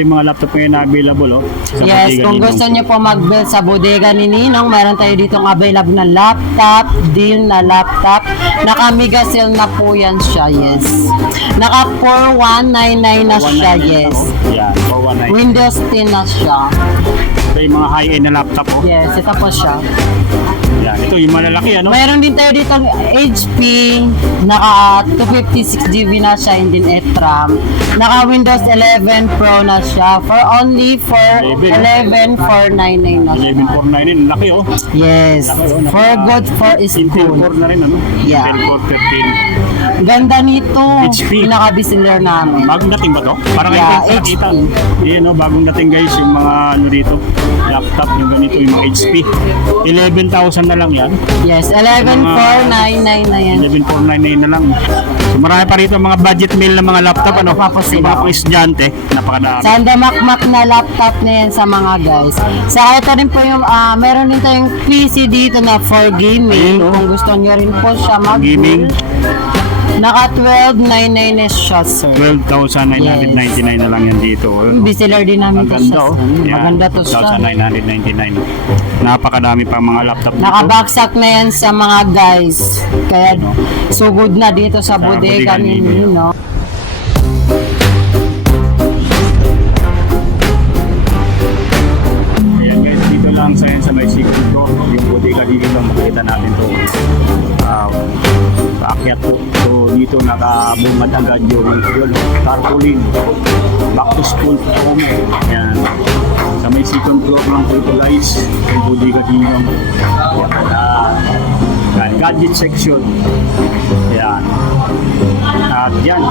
Yung mga laptop ngayon na available sa Yes, bodega kung ninyo. gusto niyo po mag-build sa bodega ni Ninong, meron tayo ditong available na laptop, deal na laptop. Naka mega sale na po yan siya, yes. Naka 4199 na siya, yes. Yan, 419. Windows 10 na siya. Ito yung mga high-end na laptop Yes, ito po siya. Yan, ito yung malalaki Mayroon din tayo dito HP, naka 256GB na siya, hindi RAM. Naka Windows 11 Pro na siya for only for 11,499 na siya. 11,499, laki Yes, Laki, for good for Intel school. Core na rin Yeah. Intel Core 13. Ganda nito, HP. pinaka-bestseller namin. Bagong dating ba to? Parang Yeah, ngayon nakita. HP. Yan bagong dating guys yung mga dito. Laptop yung ganito, yung mga HP. 11,000 na lang yan. Yes, 11,499 na yan. 11,499 na lang. So marami pa rito mga budget meal na mga laptop Tapos yung sila. mga estudyante, napakadami. Sanda makmak na laptop na yan sa mga guys. Sa ito rin po yung, meron din tayong PC dito na for gaming. Ayun, Kung gusto nyo rin po siya Gaming. Naka 12,999 is siya, sir. 12,999 na lang yan dito. Bestseller din namin Ang to ganda siya. Sir. Yan, Maganda to siya. 12,999. Napakadami pang mga laptop dito. Nakabaksak na yan sa mga guys. Kaya Ano? sugod na dito sa bodega bodega ni ninyo. Nino. Ayan guys, dito lang sa may secret ko, yung bodega dito makikita natin to. Paakyat po. So dito nakabungad agad yung tarpaulin. Back to school po kami. Ayan. Sa may second floor lang po ito guys, yung bodega dito. Ayan. Gadget section. Ayan. At yan.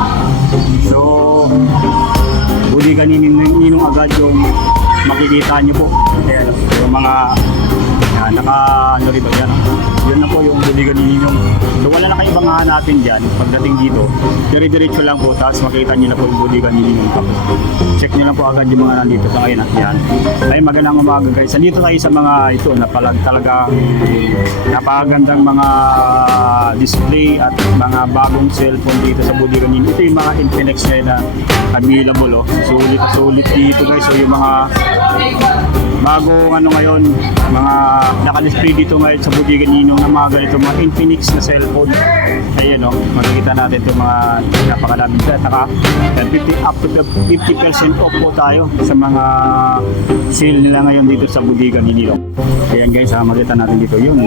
So bodega ninong agad yung makikita nyo po. Ayan, yung mga naka rin ba yan? Yan na po yung bodega ni Ninong. So wala na kayo ibangahan natin dyan pagdating dito. Dire-diretso lang po, tapos makita nyo na po yung bodega ni Ninong. Tapos check nyo lang po agad yung mga nandito sa ngayon. Yan. Ay magandang umaga guys. Nandito tayo sa mga ito na talagang napakagandang mga display at mga bagong cellphone dito sa bodega ni Ninong. Ito yung mga Infinix na available. Sulit dito guys. So yung mga bagong ngayon, mga naka-display dito ngayon sa bodega ni Ninong na mga ganito, mga Infinix na cellphone. Ayun makikita natin itong mga napakadaming naka 50 up to 50% off po tayo sa mga sale nila ngayon dito sa bodega ni Ninong. Ayan guys, makita natin dito yun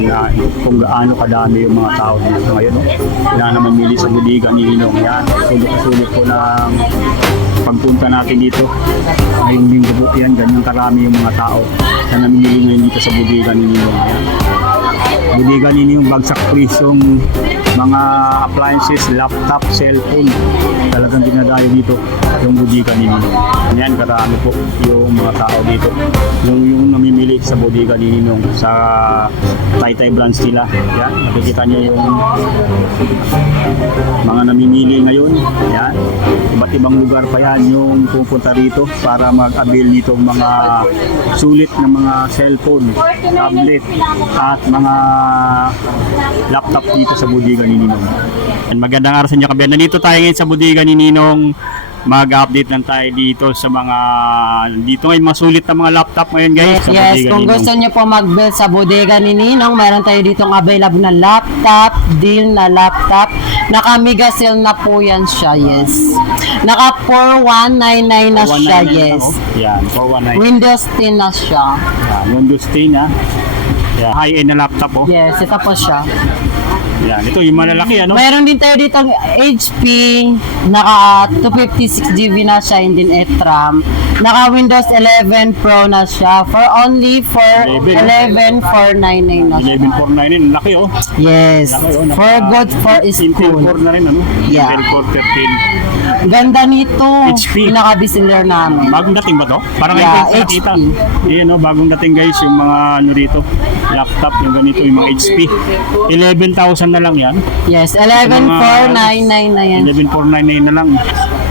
kung gaano kadami yung mga tao dito ngayon na namamili sa bodega ni Ninong. Yan, sulit po ng pagpunta natin dito ngayong linggo po yan, ganyan karami yung mga tao na namimili ngayon dito sa bodega ni Ninong. Bodega ni Ninong, bagsak prisyong mga appliances, laptop, cellphone, talagang dinadayo dito yung bodega ni Ninong. Yan, karami po yung mga tao dito yung namimili sa bodega ni Ninong sa Taytay branch nila. Yan, nakikita nyo yung mga namimili ngayon. Yan, iba't ibang lugar pa yan yung pupunta rito para mag-avail nitong mga sulit na mga cellphone, tablet at mga laptop dito sa bodega ni Ninong. And magandang araw sa inyo kabiyan. Nandito tayo ngayon sa bodega ni Ninong. Mag-update lang tayo dito sa mga ngayon mga sulit na mga laptop ngayon guys. Yes, kung gusto niyo po mag-build sa bodega ni Ninong, meron tayo ditong available na laptop, deal na laptop. Naka mega sale na po yan siya, yes. Naka 4199 na siya, yes. Yan, 419. Windows 10 na siya. Yan, Windows 10 Yan, high-end na laptop Yes, ito po siya. Yan, ito yung malalaki Mayroon din tayo dito HP, naka 256GB na siya, hindi RAM. Naka Windows 11 Pro na siya for only for 11,499 na siya. 11,499, laki Yes, Laki, for good for Intel school. Core na rin Yeah. Intel Core 13. Ganda nito, HP. pinaka-bestseller namin. Bagong dating ba to? Parang Yeah, ngayon nakita. HP. Yan bagong dating guys yung mga rito, laptop yung ganito, yung mga HP. 11,000 na lang yan. Yes, 11,499 na yan. 11,499 na lang.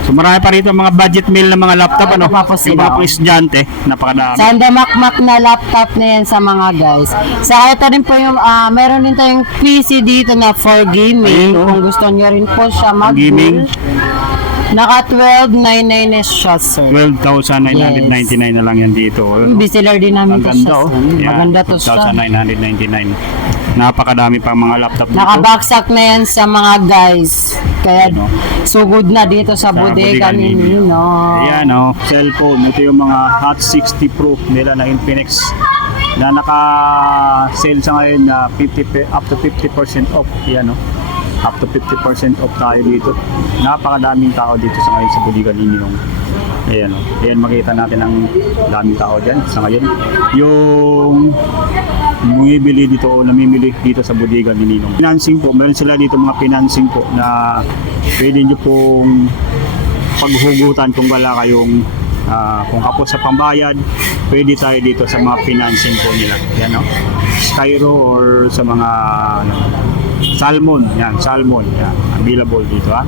So marami pa rito mga budget meal na mga laptop Tapos yung sila. mga pang estudyante, napakadami. Sanda makmak na laptop na yan sa mga guys. Sa ito rin po yung, meron din tayong PC dito na for gaming. Ayun, Kung gusto nyo rin po siya Gaming. Naka 12,999 siya, sir. 12,999 na lang yan dito. Bestseller din namin Ang to ganda, siya, oh. sir. Yan, Maganda to siya. 12,999. Napakadami pang mga laptop dito. Nakabaksak na yan sa mga guys. Kaya Ano? sugod na dito sa bodega ni Ninong. Ayan, oh, cellphone. Ito yung mga Hot 60 Pro nila na Infinix na naka-sale sa ngayon na up to 50% off. Ayan, oh. Up to 50% off tayo dito. Napakadaming tao dito sa ngayon sa bodega ni Ninong. Ayan, oh. Ayan, makita natin ang daming tao dyan sa ngayon. Yung bumibili dito o namimili dito sa bodega ni Ninong. Financing po, meron sila dito mga financing po na pwede nyo pong paghugutan kung wala kayong kung kapos sa pambayad, pwede tayo dito sa mga financing po nila. Yan, no? Skyro or sa mga Salmon, yan, Salmon, yan, available dito, ha.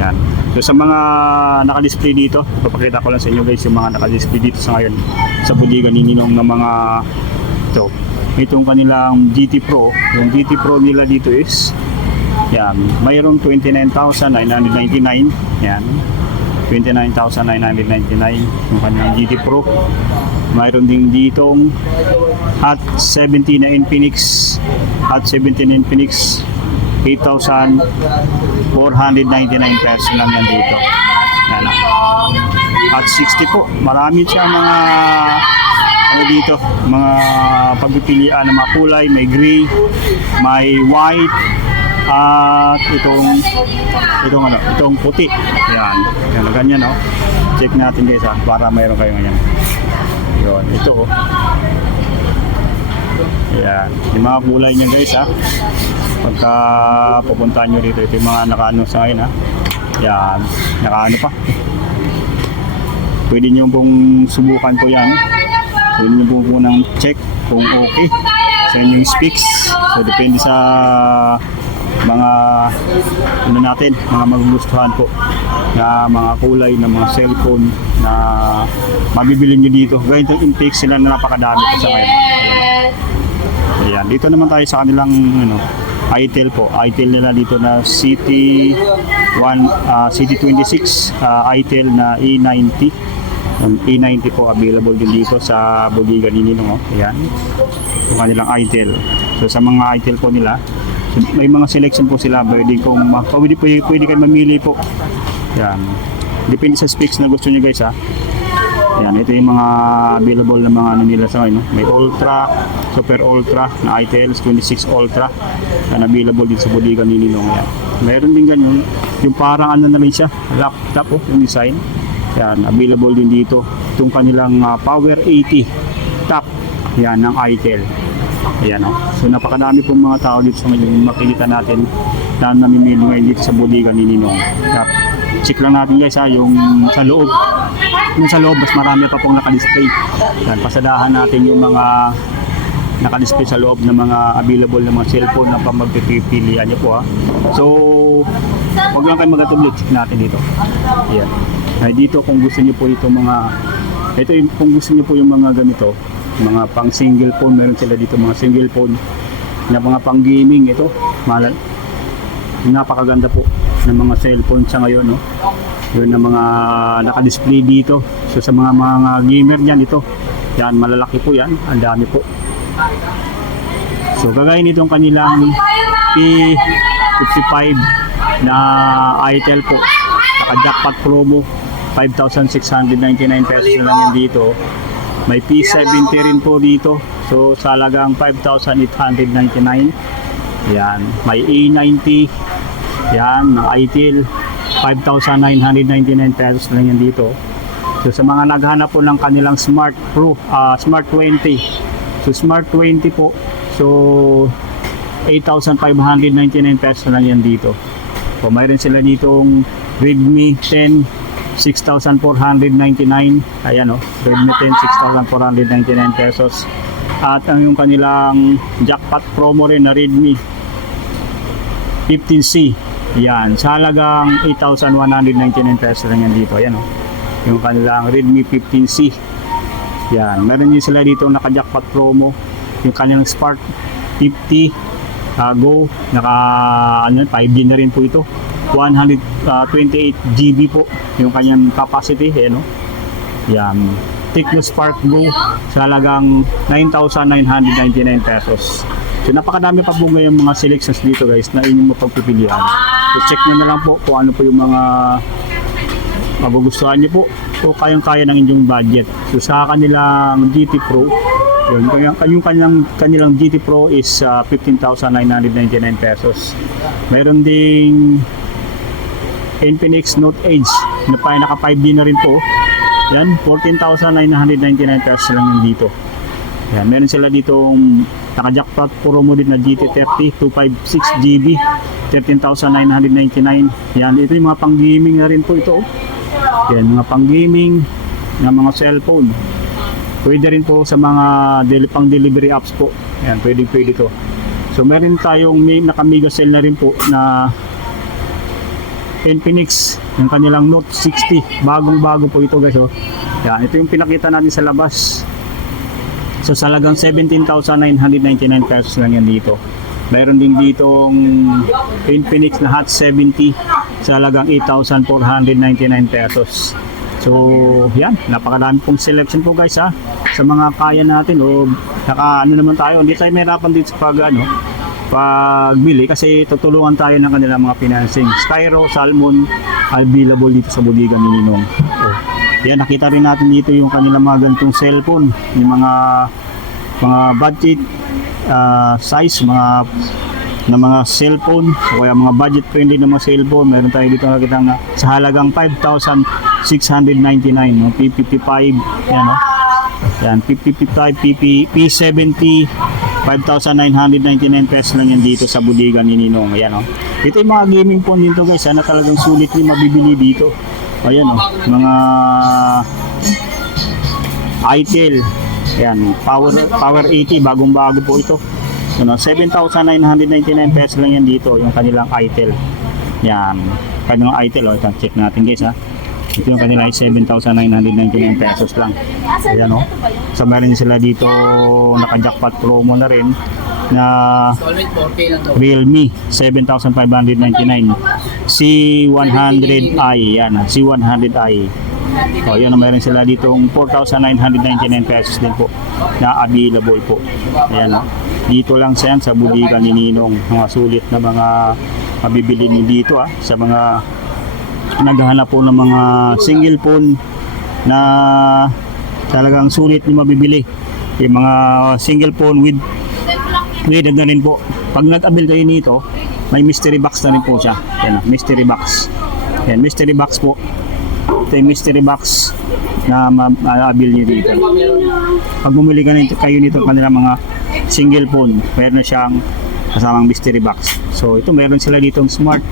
Yan. So sa mga naka-display dito, papakita ko lang sa inyo guys yung mga naka-display dito sa ngayon sa bodega ni Ninong ng mga ito. Itong kanilang GT Pro, yung GT Pro nila dito is yan, mayroong 29,999, yan, 29,999 yung kanilang GT Pro. Mayroon din ditong Hot 70 na Infinix, Hot 70 na Infinix, 8,499 pesos lang yan dito. Yan, Hot 60 po, marami siya mga ano dito, mga pagpipilian ng mga kulay, may gray, may white, at itong puti. Yan, yan, ganyan, no? Check natin guys, ha, para mayroon kayo ngayon. Yun, ito, oh. Yan, yung mga kulay niya guys, ha. Pagka pupuntahan nyo rito, ito yung mga nakaano sa akin, ha. Yan, nakaano pa. Pwede nyo pong subukan po yan. Pwede nyo po ng check kung okay sa inyong specs. So depende sa mga ano natin, mga magugustuhan po na mga kulay ng mga cellphone na mabibili nyo dito. Ganito yung intake sila na napakadami po sa ngayon. Ayan. Dito naman tayo sa kanilang ano, itel po. Itel nila dito na CT26 itel na E90. Ang E90 po available din dito sa bodega ni Ninong, oh. Ayan. Yung kanilang itel. So sa mga itel po nila, may mga selection po sila. Pwede kayo mamili po. Ayan. Depende sa specs na gusto nyo guys, ha. Ayan, ito yung mga available na mga ano nila sa ngayon, no? May Ultra, Super Ultra na itel 26 Ultra na available dito sa bodega ni Ninong. Ayan. Mayroon din ganyan. Yung parang ano na rin siya, laptop, oh, yung design. Yan, available din dito itong kanilang Power 80 top, yan, ng itel. Ayan, oh. So napakadami pong mga tao dito sa ngayon, makikita natin na namimili ngayon dito sa bodega ni Ninong. Check lang natin guys, ha, yung sa loob. Yung sa loob, mas marami pa pong nakadisplay. Yan, pasadahan natin yung mga nakadisplay sa loob ng mga available na mga cellphone na pamagpipilian nyo po, ha. So huwag lang kayo magatublit, check natin dito. Ayan. Ay dito kung gusto niyo po itong mga kung gusto niyo po yung mga ganito, mga pang single phone, meron sila dito mga single phone na mga pang gaming. Ito malal, napakaganda po ng mga cellphone sa ngayon, no? Yun na mga naka-display dito. So sa mga gamer diyan, ito yan, malalaki po yan, ang dami po. So kagaya nitong kanilang P55 na itel po, naka-jackpot promo, 5,699 pesos na lang yan dito. May P70 rin po dito, so sa halagang 5,899. Yan, may A90 yan ng itel, 5,999 pesos lang yan dito. So sa mga naghanap po ng kanilang Smart Pro, Smart 20, so Smart 20 po, so 8,599 pesos lang yan dito. So mayroon sila ditong Redmi 10 6,499. Ayan, oh, Redmi 10 6,499 pesos. At ang yung kanilang jackpot promo rin na Redmi 15C. Yan, sa halagang 8,199 pesos lang yan dito. Ayan, oh, yung kanilang Redmi 15C. Yan, meron din sila dito naka-jackpot promo. Yung kanilang Spark 50 Go, naka 5G na rin po ito. 128 GB po yung kanyang capacity. Ayan, no? Yan. Tecno Spark Go sa halagang 9,999 pesos. So napakadami pa po ngayong mga selections dito guys na inyong mapagpipilian. So check nyo na lang po kung ano po yung mga magugustuhan nyo po o kayang-kaya ng inyong budget. So sa kanilang GT Pro, yun, yung kanilang GT Pro is 15,999 pesos. Meron ding Infinix Note Edge na naka 5D na rin po. Yan, 14,999 pesos lang yung dito. Yan, meron sila ditong naka-jackpot Pro model na GT30 256GB 13,999. Yan, ito yung mga pang-gaming na rin po ito. Yan, mga pang-gaming na mga cellphone. Pwede rin po sa mga pang-delivery apps po. Yan, pwede to. So meron tayong naka-mega sale na rin po na Infinix, yung kanilang Note 60. Bagong-bago po ito guys. Oh. Yan, ito yung pinakita natin sa labas. So sa halagang 17,999 pesos lang yan dito. Meron din ditong Infinix na Hot 70 sa halagang 8,499 pesos. So yan, napakadami pong selection po guys ha. Sa mga kaya natin o naman tayo, hindi tayo mahirapan dito sa pagbili kasi tutulungan tayo ng kanilang mga financing. Skyro, Salmon, available dito sa bodega ni Ninong. So, yan, nakita rin natin dito yung kanilang mga ganitong cellphone, yung mga budget size, mga cellphone o kaya mga budget friendly na mga cellphone. Meron tayo dito nakita na sa halagang 5,699, no? P55, yan, no? Yan, P55, P70, 5,999 pesos lang yan dito sa bodega ni Ninong. Ayan, no? Ito yung mga gaming phone dito guys, na talagang sulit yung mabibili dito. Ayan, no? Mga Itel, ayan, Power 80, bagong-bago po ito. 7,999 pesos lang yan dito, yung kanilang Itel. Yan, kanilang Itel, oh, ito, check natin guys ha. Ito yung kanilang 7,999 pesos lang. Ayan, oh. So meron sila dito naka-jackpot promo na rin na Realme 7,599 C100i, yan, C100i. So yun, meron sila ditong 4,999 pesos din po na available po. Ayan, oh. Dito lang sa bodega ni Ninong, mga sulit na mga mabibili niyo dito sa mga naghahanap po ng mga single phone na talagang sulit niyo mabibili. Yung mga single phone with na rin po. Pag nag-avail kayo nito, may mystery box na rin po siya. Yan, mystery box. Yan, mystery box po. Ito yung mystery box na ma-avail niyo dito. Pag bumili kayo nito kanila mga single phone, meron na siyang kasamang mystery box. So ito, meron sila ditong Smart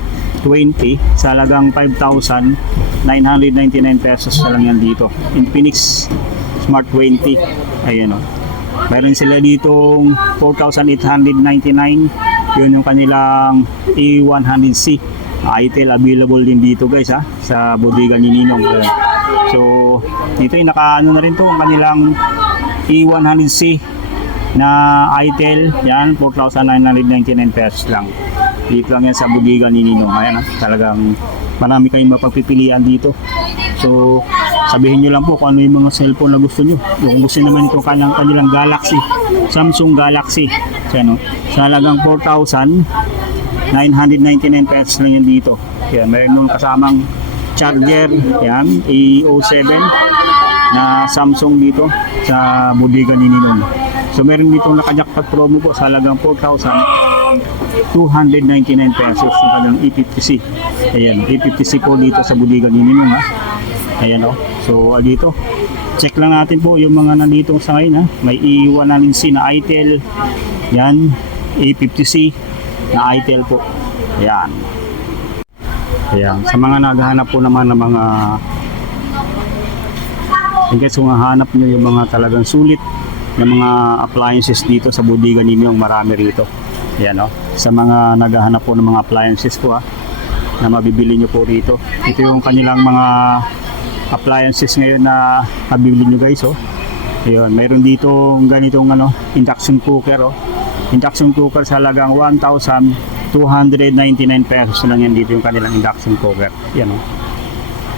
20 sa halagang 5,999 pesos na lang yan dito. Infinix Smart 20. Ayan, o. Meron sila ditong 4,899. Yun yung kanilang A100C. Itel available din dito guys sa bodega ni Ninong. So dito yung naka-ano na rin to ang kanilang A100C na Itel. Yan, 4,999 pesos lang. Dito lang yan sa bodega ni Ninong. Ayan, talagang marami kayong mapagpipilian dito. So sabihin nyo lang po kung ano yung mga cellphone na gusto nyo. Kung gusto naman ito kanilang Galaxy, Samsung Galaxy. So, ano, sa halagang 4,999 pesos lang yan dito. Yan, meron nung kasamang charger, yan, A07 na Samsung dito sa bodega ni Ninong. So meron dito naka-jackpot promo po sa halagang 4,299 pesos ng kanilang E50C. Ayan, E50C po dito sa bodega ni Ninong Ayan, oh. So dito, check lang natin po yung mga nandito sa ngayon May E100C na Itel. Yan, E50C na Itel po. Ayan. Ayan, sa mga naghahanap po naman ng mga guys, kung hahanap nyo yung mga talagang sulit na mga appliances dito sa bodega ninyo, marami rito. Ayan, oh. Sa mga naghahanap po ng mga appliances po na mabibili nyo po rito. Ito yung kanilang mga appliances ngayon na mabibili nyo guys. Ayun, mayroon dito ganitong induction cooker. Induction cooker sa halagang 1,999 299 pesos lang yan dito yung kanilang induction cooker. Yan o.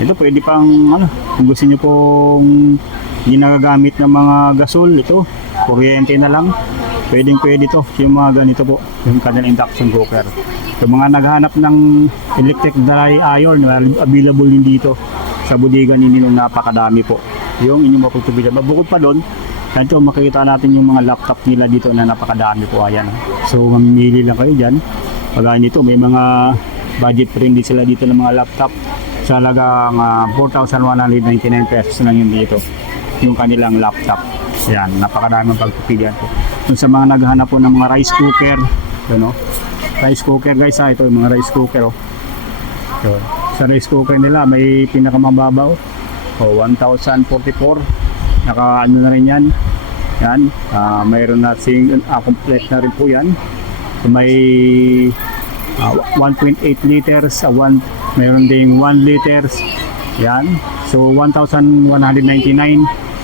Ito pwede pang ano, kung gusto nyo pong hindi nagagamit ng mga gasol, ito kuryente na lang, pwedeng pwede to yung mga ganito po, yung kanilang induction cooker. Yung mga naghahanap ng electric dry iron, available din dito sa bodega ni Ninong, napakadami po yung inyong mapagtubigan. Bukod pa doon, ito makikita natin yung mga laptop nila dito na napakadami po. Ayan. So mamimili lang kayo dyan. Pagka nito may mga budget friendly sila dito ng mga laptop sa halagang 4,199 pesos lang yun dito yung kanilang laptop. Ayan, napakadaming pagpipilian po. Kung sa mga naghahanap po ng mga rice cooker, yun, no? Rice cooker guys, ito yung mga rice cooker. Yun. Sa rice cooker nila may pinakamababa 1,044. Naka ano na rin yan. Yan, mayroon na complete na rin po yan. So, may 1.8 liters, mayroon ding 1 liters. Yan. So 1,199.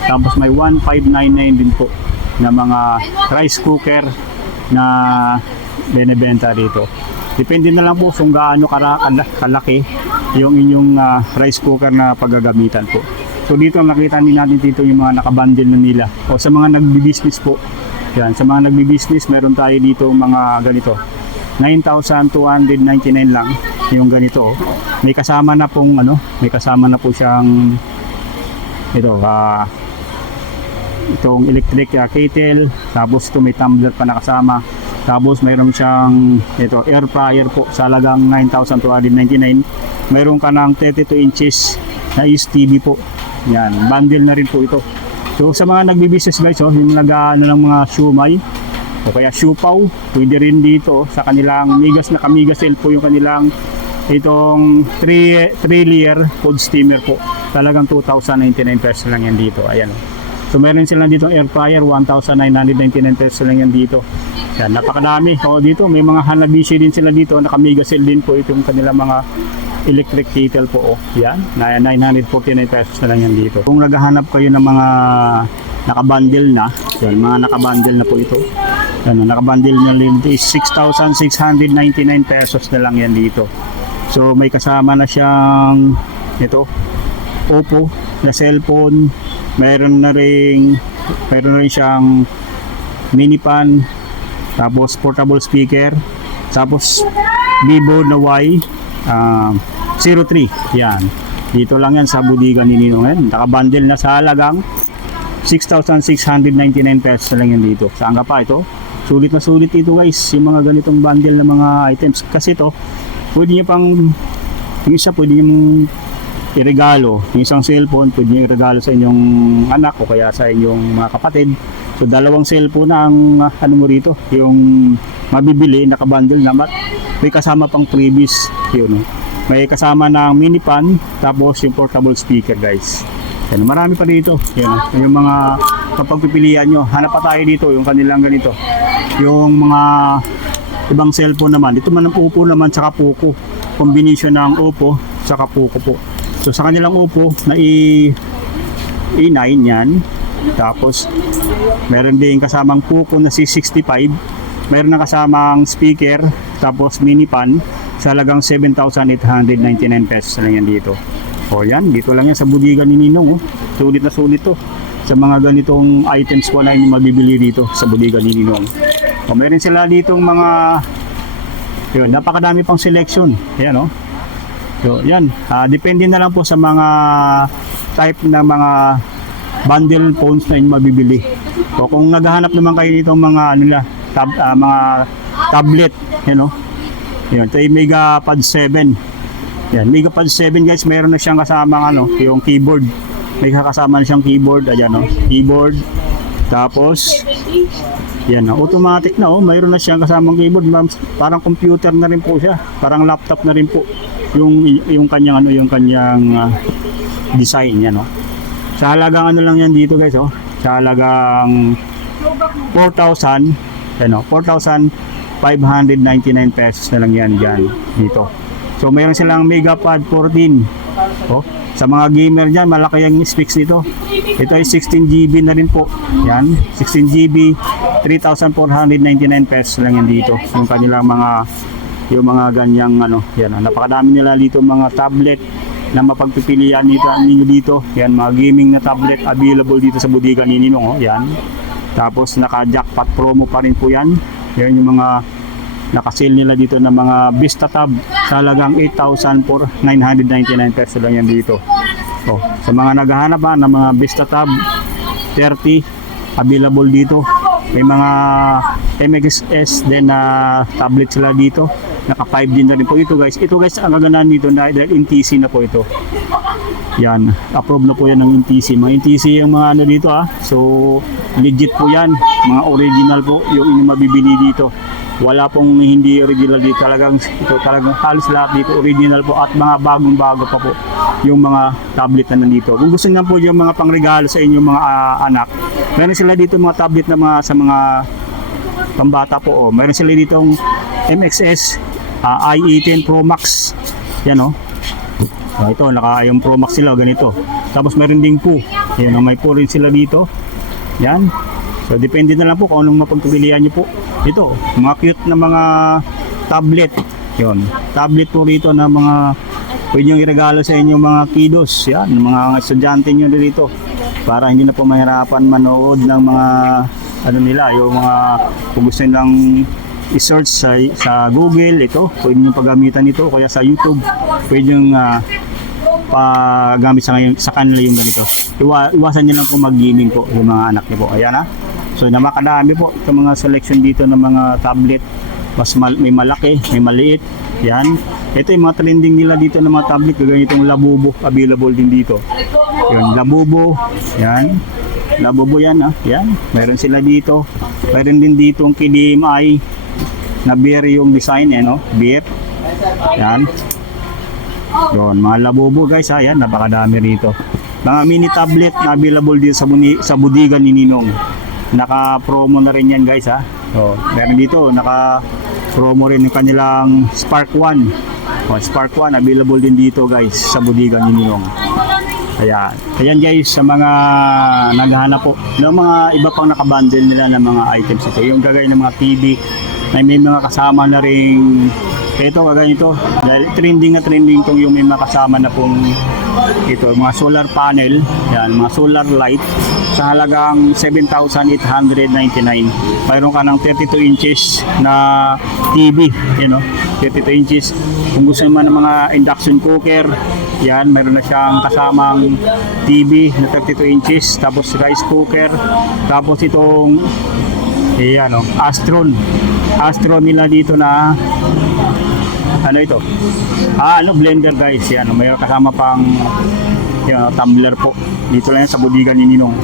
Tapos may 1,599 din po na mga rice cooker na binebenta dito. Depende na lang po kung gaano kalaki yung inyong rice cooker na paggagamitan po. So dito nakita natin dito yung mga nakabundle na nila. O sa mga nagbi-business po. Yan, sa mga nagbi-business meron tayo dito mga ganito. 9,299 lang yung ganito. May kasama na pong ano, may kasama na po siyang ito itong electric kettle, tapos ito may tumbler pa nakasama, tapos mayroon siyang ito air fryer po sa halagang 9,299. Mayroon ka ng 32 inches na TV po. Yan, bundle na rin po ito. So sa mga nagbi-business guys, yung nag-ano ng mga siumay o kaya siupaw, pwede rin dito sa kanilang migas na kamiga sale po yung kanilang itong 3 layer food steamer po. Talagang 2,099 pesos lang yan dito. Ayan. So meron sila dito air fryer, 1,999 pesos lang yan dito. Yan, napakadami. O dito may mga Hanabishi din sila dito, nakamiga sale din po itong kanilang mga electric kettle po. Yan, 949 pesos na lang yan dito. Kung naghahanap kayo ng mga nakabundle na, yan, mga nakabundle na po ito. Yan, nakabundle na rin ito is 6,699 pesos na lang yan dito. So may kasama na siyang ito, Oppo na cellphone, meron na rin siyang mini pan, tapos portable speaker, tapos Vivo na Y03. Yan. Dito lang yan sa bodega ni Ninong. Naka-bundle na sa halagang 6,699 pesos lang yan dito. Saan ka pa ito? Sulit na sulit ito guys. Yung mga ganitong bundle na mga items. Kasi ito, pwede nyo pang yung isa pwede nyo iregalo. Yung isang cellphone, pwede nyo iregalo sa inyong anak o kaya sa inyong mga kapatid. So dalawang cellphone na ang ano mo rito, yung mabibili, naka-bundle na may kasama pang previous yun, no? May kasama ng mini pan, tapos yung portable speaker guys. Yan, marami pa dito. Yan, yung mga kapagpipilian nyo. Hanap pa tayo dito yung kanilang ganito. Yung mga ibang cellphone naman. Ito man ang Oppo naman tsaka Poco. Combination ng Oppo tsaka Poco po. So sa kanilang Oppo na E9 yan. Tapos meron din kasamang Poco na C65. Meron na kasamang speaker, tapos mini pan sa halagang 7,899 pesos lang yan dito. O yan, dito lang yan sa bodega ni Ninong. Sulit na sulit to sa mga ganitong items po na yung mabibili dito sa bodega ni Ninong. O meron sila ditong mga yun, napakadami pang selection. Ayan o. So yan, depende na lang po sa mga type ng mga bundle phones na yung mabibili. So kung naghahanap naman kayo nitong mga mga tablet, you know. Yan, ito yung Megapad 7. Yan, Megapad 7 guys, meron na siyang kasamang yung keyboard. May kasama na siyang keyboard, ayan keyboard. Tapos yan, automatic na mayroon na siyang kasamang keyboard, parang computer na rin po siya, parang laptop na rin po yung kanyang design yan, Sa halagang lang yan dito guys, sa halagang 4,000 4,599 pesos na lang yan dyan dito. So mayroon silang Megapad 14. Sa mga gamer dyan, malaki yung specs nito. Ito ay 16GB na rin po. Yan, 16GB, 3,499 pesos lang yan dito. Yung kanilang mga yung mga ganyang ano, yan, napakadami nila dito mga tablet na mapagpipilian dito ninyo dito. Yan, mga gaming na tablet available dito sa bodega ni Ninong, oh, yan. Tapos naka-jackpot promo pa rin po yan. Yan yung mga naka-sale nila dito ng mga Vista Tab sa halagang 8,999 pesos lang yan dito. Oh, sa mga naghahanap ng mga Vista Tab 30 available dito. May mga MXS din na tablet sila dito. Naka 5G na rin po ito guys. Ito guys, ang kagandahan dito dahil NTC na po ito. Yan, approve na po yan ng NTC. Mga NTC yung mga ano dito So, legit po yan. Mga original po yung inyong mabibili dito. Wala pong hindi original dito. Talagang halos lahat dito original po at mga bagong-bago pa po yung mga tablet na nandito. Kung gusto niyo po yung mga pangregalo sa inyong mga anak, meron sila dito mga tablet na mga sa mga pambata po. Meron sila ditong MXS i18 Pro Max. Yan ito, yung Pro Max sila ganito. Tapos meron ding po. Yan, may po rin sila dito. Yan. So depende na lang po kung anong mapagpipilian niyo po. Ito, mga cute na mga tablet. Yon, tablet po rito na mga pwede nyo iregalo sa inyong mga kiddos. Yan, mga estudyante nyo dito. Para hindi na po mahirapan manood ng mga ano nila, yung mga kung gusto nilang i-search sa Google, ito, pwede nyo paggamitan ito, kaya sa YouTube, pwede nyo pagamit sa kanila yung ganito. Iwasan nyo lang po mag-gaming po yung mga anak nyo po. Ayan So namakadami po itong mga selection dito ng mga tablet. May malaki, may maliit. Yan. Ito yung mga trending nila dito ng mga tablet. Ganitong Labubo available din dito. Yun, Labubo. Yan. Labubo yan Yan. Meron sila dito. Meron din dito ang KDMI na beer yung design beer. Yan. Yun, mga Labubo guys Yan, napakadami rito. Mga mini tablet na available dito sa bodega ni Ninong. Naka-promo na rin yan guys So, meron dito, naka-promo rin yung kanilang Spark 1. Spark 1 available din dito guys sa bodega ni Ninong. Ayan guys, sa mga naghahanap po ng mga iba pang nakabundle nila ng mga items ito. Yung gagawin ng mga TV, may mga kasama na ring ito, kaganito. Dahil trending tong yung may mga kasama na pong ito, mga solar panel, yan, mga solar light sa halagang 7,899. Mayroon ka ng 32 inches na TV, 32 inches. Kung gusto naman ng mga induction cooker, yan, mayroon na siyang kasamang TV na 32 inches, tapos rice cooker, tapos itong Astron nila dito na ito? Blender guys. Yan, may kasama pang tumbler po. Dito lang yan sa bodega ni Ninong.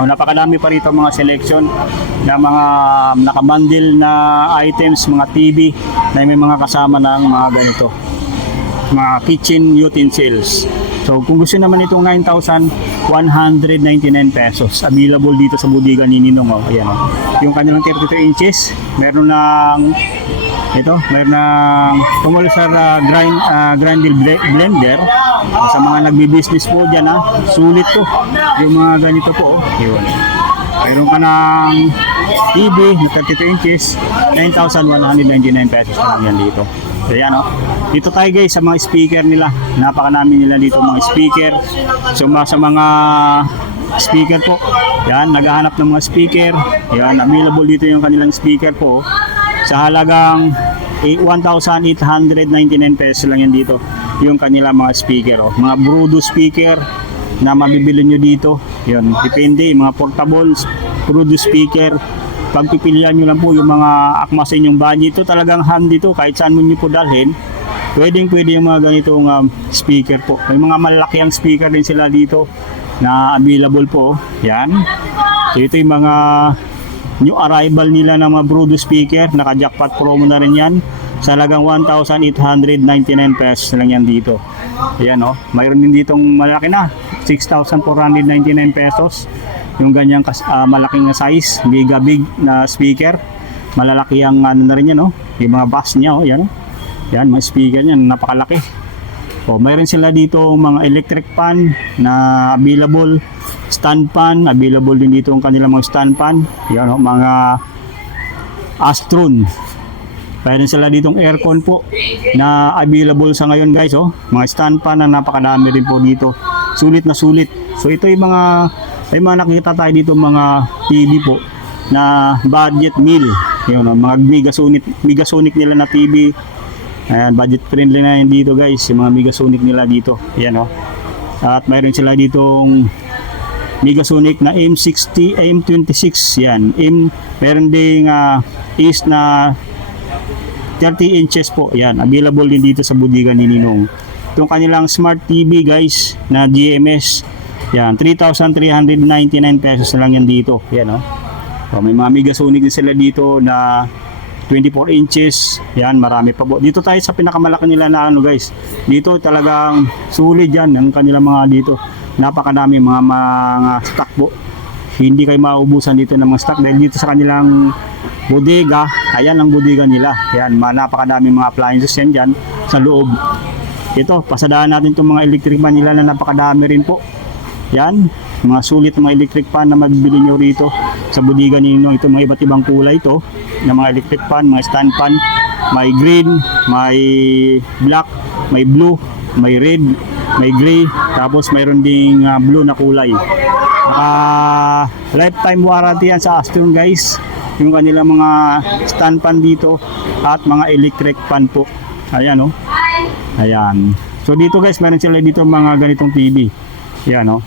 Napakadami pa rito mga selection na mga nakabundle na items, mga TV na may mga kasama ng mga ganito. Mga kitchen utensils. So kung gusto naman itong 9,199 pesos, available dito sa bodega ni Ninong. Ayan yung kanilang 32 inches. Meron ng Pumulsar grinding blender. Sa mga nagbi-business po dyan sulit to yung mga ganito po yun. Mayroon ka ng TV na 32 inches, 9,199 pesos lang yan dito. So yan dito tayo guys sa mga speaker nila. Napakanami nila dito mga speaker. So sa mga speaker po, yan, naghahanap ng mga speaker, yan, available dito yung kanilang speaker po sa halagang 1,899 pesos lang yan dito yung kanilang mga speaker mga Bluetooth speaker na mabibili nyo dito. Yan, depende, mga portable Bluetooth speaker. Pagpipilian nyo lang po yung mga akma sa inyong budget. Ito talagang handy to, kahit saan mo nyo po dalhin. Pwede yung mga ganitong speaker po. May mga malaki ang speaker din sila dito na available po. Yan. So ito yung mga new arrival nila ng mga Bluetooth speaker. Naka-jackpot promo na rin yan. Sa halagang 1,899 pesos lang yan dito. Ayan mayroon din ditong malaki na 6,499 pesos. Yung ganyang malaking na size, mega big na speaker. Malalaki ang na rin yan yung mga bass niya yan. Yan, mga speaker niya napakalaki. Mayroon sila dito mga electric fan na available, stand fan available din dito ang kanilang mga stand fan. Yan mga Astron. Mayroon sila ditong aircon po na available sa ngayon guys. Oh. Mga stand fan na napakadami rin po dito. Sulit na sulit. So ito yung may mga nakita tayo dito mga TV po na budget meal. Yun, mga Megasonic nila na TV. Ayan, budget friendly na yun dito guys. Yung mga Megasonic nila dito. Ayan, oh. At mayroon sila ditong Megasonic na M60, M26. Yan. Meron ding is na 30 inches po. Yan. Available din dito sa bodega ni Ninong. Itong kanilang smart TV guys na GMS. Yan. 3,399 pesos na lang yan dito. Yan, oh. So, may mga Megasonic din sila dito na 24 inches. Yan, marami pa po. Dito tayo sa pinakamalaki nila na ano guys. Dito talagang sulit yan ang kanilang mga dito. Napakadami mga stock po. Hindi kayo maubusan dito ng mga stock dahil dito sa kanilang bodega, ayan ang bodega nila. Yan, napakadami mga appliances yan dyan sa loob. Ito, pasadahan natin itong mga electric fan nila na napakadami rin po. Yan, mga sulit mga electric fan na mabibili nyo rito sa bodega ninyo. Ito mga iba't ibang kulay ito ng mga electric fan, mga stand fan. May green, may black, may blue, may red, may gray, tapos mayroon ding blue na kulay. Lifetime warranty yan sa Astron guys. Yung kanilang mga stand fan dito at mga electric fan po. Ayan, oh. Ayan. So dito guys, meron sila dito mga ganitong TV. Ayan, oh.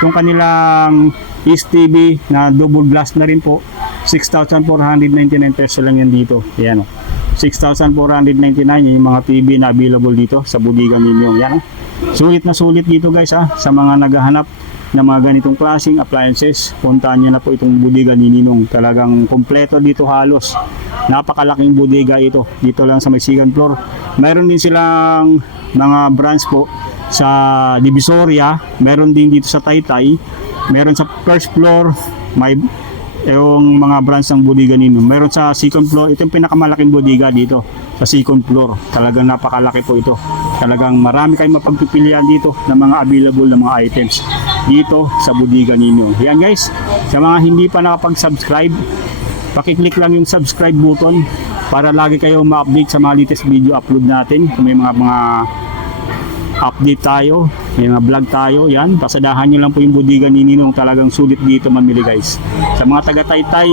Itong kanilang East TV na double glass na rin po, 6,499 pesos lang yan dito. Ayan, oh. 6,499 yung mga TV na available dito sa bodega ninyo. Ayan, oh. Sulit na sulit dito guys sa mga naghahanap ng mga ganitong klaseng appliances. Puntahan nyo na po itong bodega ni Ninong. Talagang kompleto dito halos. Napakalaking bodega ito. Dito lang sa may second floor. Mayroon din silang mga branch po sa Divisoria. Mayroon din dito sa Taytay. Mayroon sa first floor. May yung mga branch ng bodega ni Ninong. Mayroon sa second floor. Ito yung pinakamalaking bodega dito sa second floor. Talagang napakalaki po ito. Talagang marami kayong mapagpipilian dito ng mga available na mga items dito sa bodega ninyo. Yan guys, sa mga hindi pa nakapag-subscribe, pakiclick lang yung subscribe button para lagi kayong ma-update sa mga latest video upload natin. Kung may mga update tayo, may mga vlog tayo, yan, pasadahan nyo lang po yung bodega ni Ninong. Talagang sulit dito mamili guys. Sa mga taga-Taytay,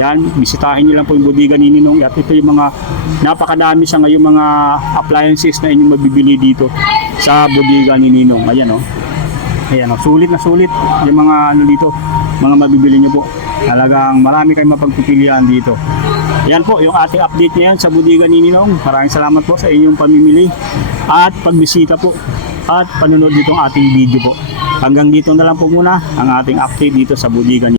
yan, bisitahin nyo lang po yung bodega ni Ninong. At ito yung mga napakadami sa ngayong mga appliances na inyong mabibili dito sa bodega ni Ninong. Ayan, oh. Ayan, oh. Sulit na sulit yung mga ano dito, mga mabibili nyo po. Talagang marami kayong mapagpipilian dito. Yan po yung ating update ngayon sa bodega ni Ninong. Maraming salamat po sa inyong pamimili at pagbisita po at panunod ditong ating video po. Hanggang dito na lang po muna ang ating update dito sa bodega ni